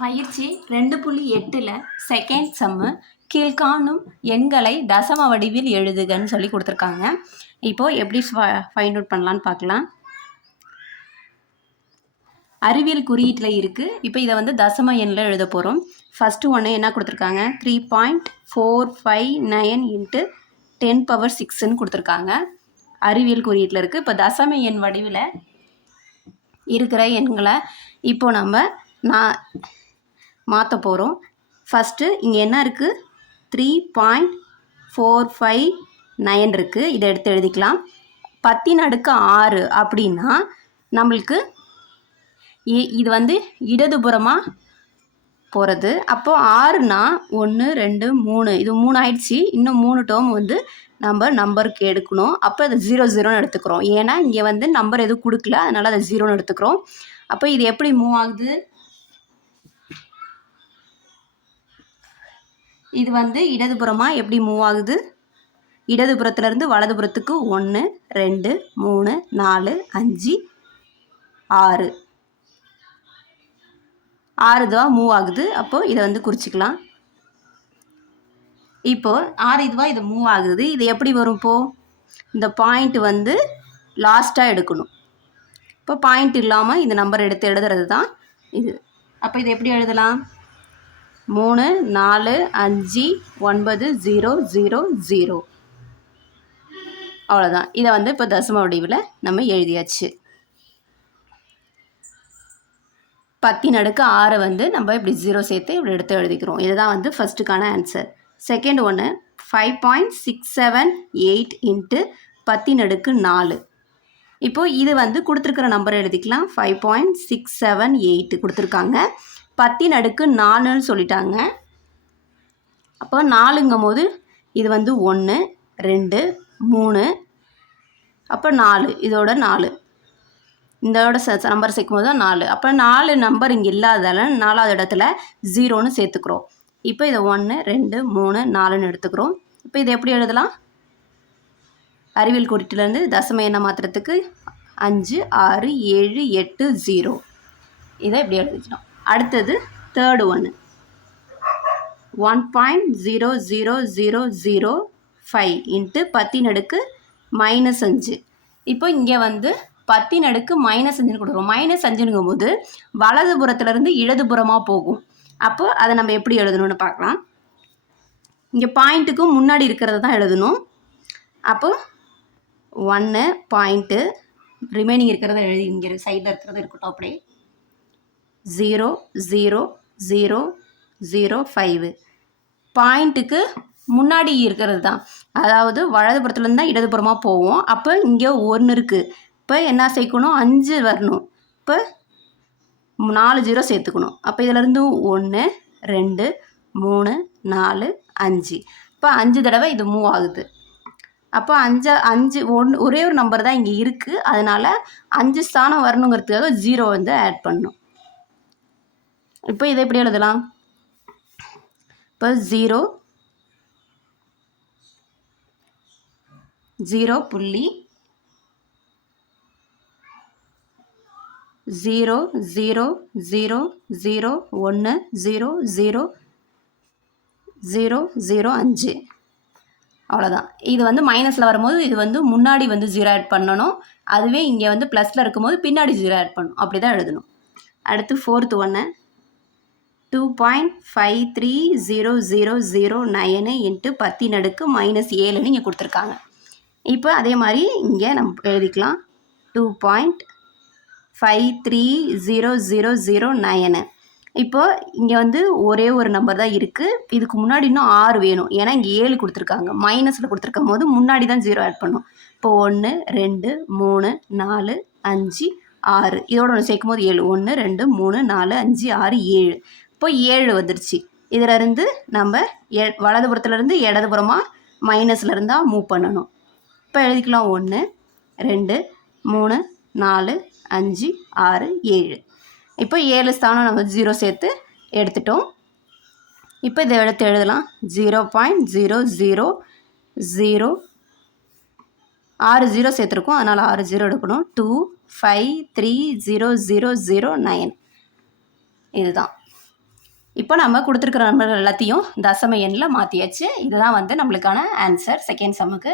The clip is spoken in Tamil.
பயிற்சி 2.8ல் செகண்ட் சம்மு கீழ்காணும் எண்களை தசம வடிவில் எழுதுகன்னு சொல்லி கொடுத்துருக்காங்க. இப்போது எப்படி ஃபைண்ட் அவுட் பண்ணலான்னு பார்க்கலாம். அறிவியல் குறியீட்டில் இருக்குது. இப்போ இதை வந்து தசம எண்ணில் எழுத போகிறோம். ஃபஸ்ட்டு ஒன்று என்ன கொடுத்துருக்காங்க, 3.459 × 10⁻6ன்னு கொடுத்துருக்காங்க. அறிவியல் குறியீட்டில் இருக்குது. இப்போ தசம எண் வடிவில் இருக்கிற எண்களை இப்போ நம்ம மாற்ற போகிறோம். ஃபஸ்ட்டு இங்கே என்ன இருக்குது, 3.459 இருக்குது. இதை எடுத்து எழுதிக்கலாம். 10⁻6 அப்படின்னா நம்மளுக்கு இது வந்து இடதுபுறமாக போகிறது. அப்போது 6னா 1 2 3 இது 3 ஆயிடுச்சு. இன்னும் 3 டேர்ம் வந்து நம்ம நம்பருக்கு எடுக்கணும். அப்போ அதை 0 0ன்னு எடுத்துக்கிறோம். ஏன்னா இங்கே வந்து நம்பர் எதுவும் கொடுக்கல, அதனால் அதை 0ன்னு எடுத்துக்கிறோம். அப்போ இது எப்படி மூவ் ஆகுது, இது வந்து இடதுபுறமாக எப்படி மூவ் ஆகுது, இடதுபுறத்துலேருந்து வலதுபுறத்துக்கு 1 2 3 4 5 6 இதுவாக மூவ் ஆகுது. அப்போது இதை வந்து குறிச்சிக்கலாம். இப்போது 6 இதுவாக இது மூவ் ஆகுது. இது எப்படி வரும், இப்போது இந்த பாயிண்ட் வந்து லாஸ்ட்டாக எடுக்கணும். இப்போ பாயிண்ட் இல்லாமல் இந்த நம்பர் எடுத்து எழுதுறது தான் இது. அப்போ இது எப்படி எழுதலாம், 3 4 5 9 0 0 0. அவ்வளோதான். இதை வந்து இப்போ தசம வடிவில் நம்ம எழுதியாச்சு. 10⁻6 வந்து நம்ம இப்படி 0 சேர்த்து இப்படி எடுத்து எழுதிக்கிறோம். இதுதான் வந்து ஃபஸ்ட்டுக்கான ஆன்சர். செகண்ட் ஒன்று 5.678 × 10⁻4. இப்போது இது வந்து கொடுத்துருக்குற நம்பர் எழுதிக்கலாம். 5.678 கொடுத்துருக்காங்க. 10⁻4ன்னு சொல்லிட்டாங்க. அப்போ 4ங்கும் போது இது வந்து 1 2 3, அப்போ 4, இதோட 4, இதோட நம்பர் சேர்க்கும் போது தான் 4. அப்போ 4 நம்பர் இங்கே இல்லாததால் 4வது இடத்துல 0ன்னு சேர்த்துக்கிறோம். இப்போ இதை 1 2 3 4ன்னு எடுத்துக்கிறோம். இப்போ இதை எப்படி எழுதலாம், அறிவியல் குறியீட்டிலேருந்து தசம எண்ணை மாத்திரத்துக்கு 5 6 7 8 0. இதை இப்படி எழுதிக்கலாம். அடுத்தது தேர்டு ஒன்று 1.00005 × 10⁻−5. இப்போ இங்கே வந்து 10⁻−5ன்னு கொடுக்குறோம். -5ங்கும் போது வலதுபுறத்துலேருந்து இடதுபுறமாக போகும். அப்போ அதை நம்ம எப்படி எழுதணும்னு பார்க்கலாம். இங்கே பாயிண்ட்டுக்கு முன்னாடி இருக்கிறத தான் எழுதணும். அப்போ 1 பாயிண்ட்டு, ரிமைனிங் இருக்கிறத எழுதி இங்கே சைடில் இருக்கிறது இருக்கட்டும். அப்படியே 0 0 0 0 5 பாயிண்ட்டுக்கு முன்னாடி இருக்கிறது தான். அதாவது வலதுபுறத்துலேருந்து தான் இடதுபுறமாக போவோம். அப்போ இங்கே 1 இருக்குது. இப்போ என்ன சேர்க்கணும், 5 வரணும். இப்போ 4 0 சேர்த்துக்கணும். அப்போ இதிலேருந்து 1 2 3 4 5. இப்போ 5 தடவை இது மூவ் ஆகுது. அப்போ 5 ஒரே ஒரு நம்பர் தான் இங்கே இருக்குது. அதனால் 5 ஸ்தானம் வரணுங்கிறதுக்காக 0 வந்து ஆட் பண்ணணும். இப்போ இதை எப்படி எழுதலாம், இப்போ 0 0.0 0 0 0 0 1 0 0 0 0 5. அவ்வளோதான். இது வந்து மைனஸில் வரும்போது இது வந்து முன்னாடி வந்து 0 ஆட் பண்ணணும். அதுவே இங்கே வந்து ப்ளஸில் இருக்கும்போது பின்னாடி 0 ஆட் பண்ணணும். அப்படி தான் எழுதணும். அடுத்து ஃபோர்த்து ஒன்று 2.53009 × 10⁻−7ன்னு இங்கே கொடுத்துருக்காங்க. இப்போ அதே மாதிரி இங்கே நம்ம எழுதிக்கலாம். 2.53009. இப்போது இங்கே வந்து ஒரே ஒரு நம்பர் தான் இருக்குது. இதுக்கு முன்னாடி இன்னும் 6 வேணும். ஏன்னா இங்கே 7 கொடுத்துருக்காங்க. மைனஸில் கொடுத்துருக்கும் போது முன்னாடி தான் 0 ஆட் பண்ணும். இப்போ 1 2 3 4 5 6 இதோட ஒன்று சேர்க்கும் போது 7 1 2 3 4 5 6 7. இப்போ 7 வந்துருச்சு. இதிலேருந்து நம்ம வலதுபுறத்துலேருந்து இடதுபுறமாக மைனஸில் இருந்தால் மூவ் பண்ணணும். இப்போ எழுதிக்கலாம் 1 2 3 4 5 6 7. இப்போ 7 ஸ்தானம் நம்ம 0 சேர்த்து எடுத்துட்டோம். இப்போ இதை எடுத்து எழுதலாம். 0.000 6 0 சேர்த்துருக்கோம், அதனால் 6 0 எடுக்கணும். 2530009 இதுதான். இப்போ நம்ம கொடுத்துருக்குற நம்பர்கள் எல்லாத்தையும் தசம எண்ணில் மாற்றியாச்சு. இதுதான் வந்து நம்மளுக்கான ஆன்சர் செகண்ட் சம்முக்கு.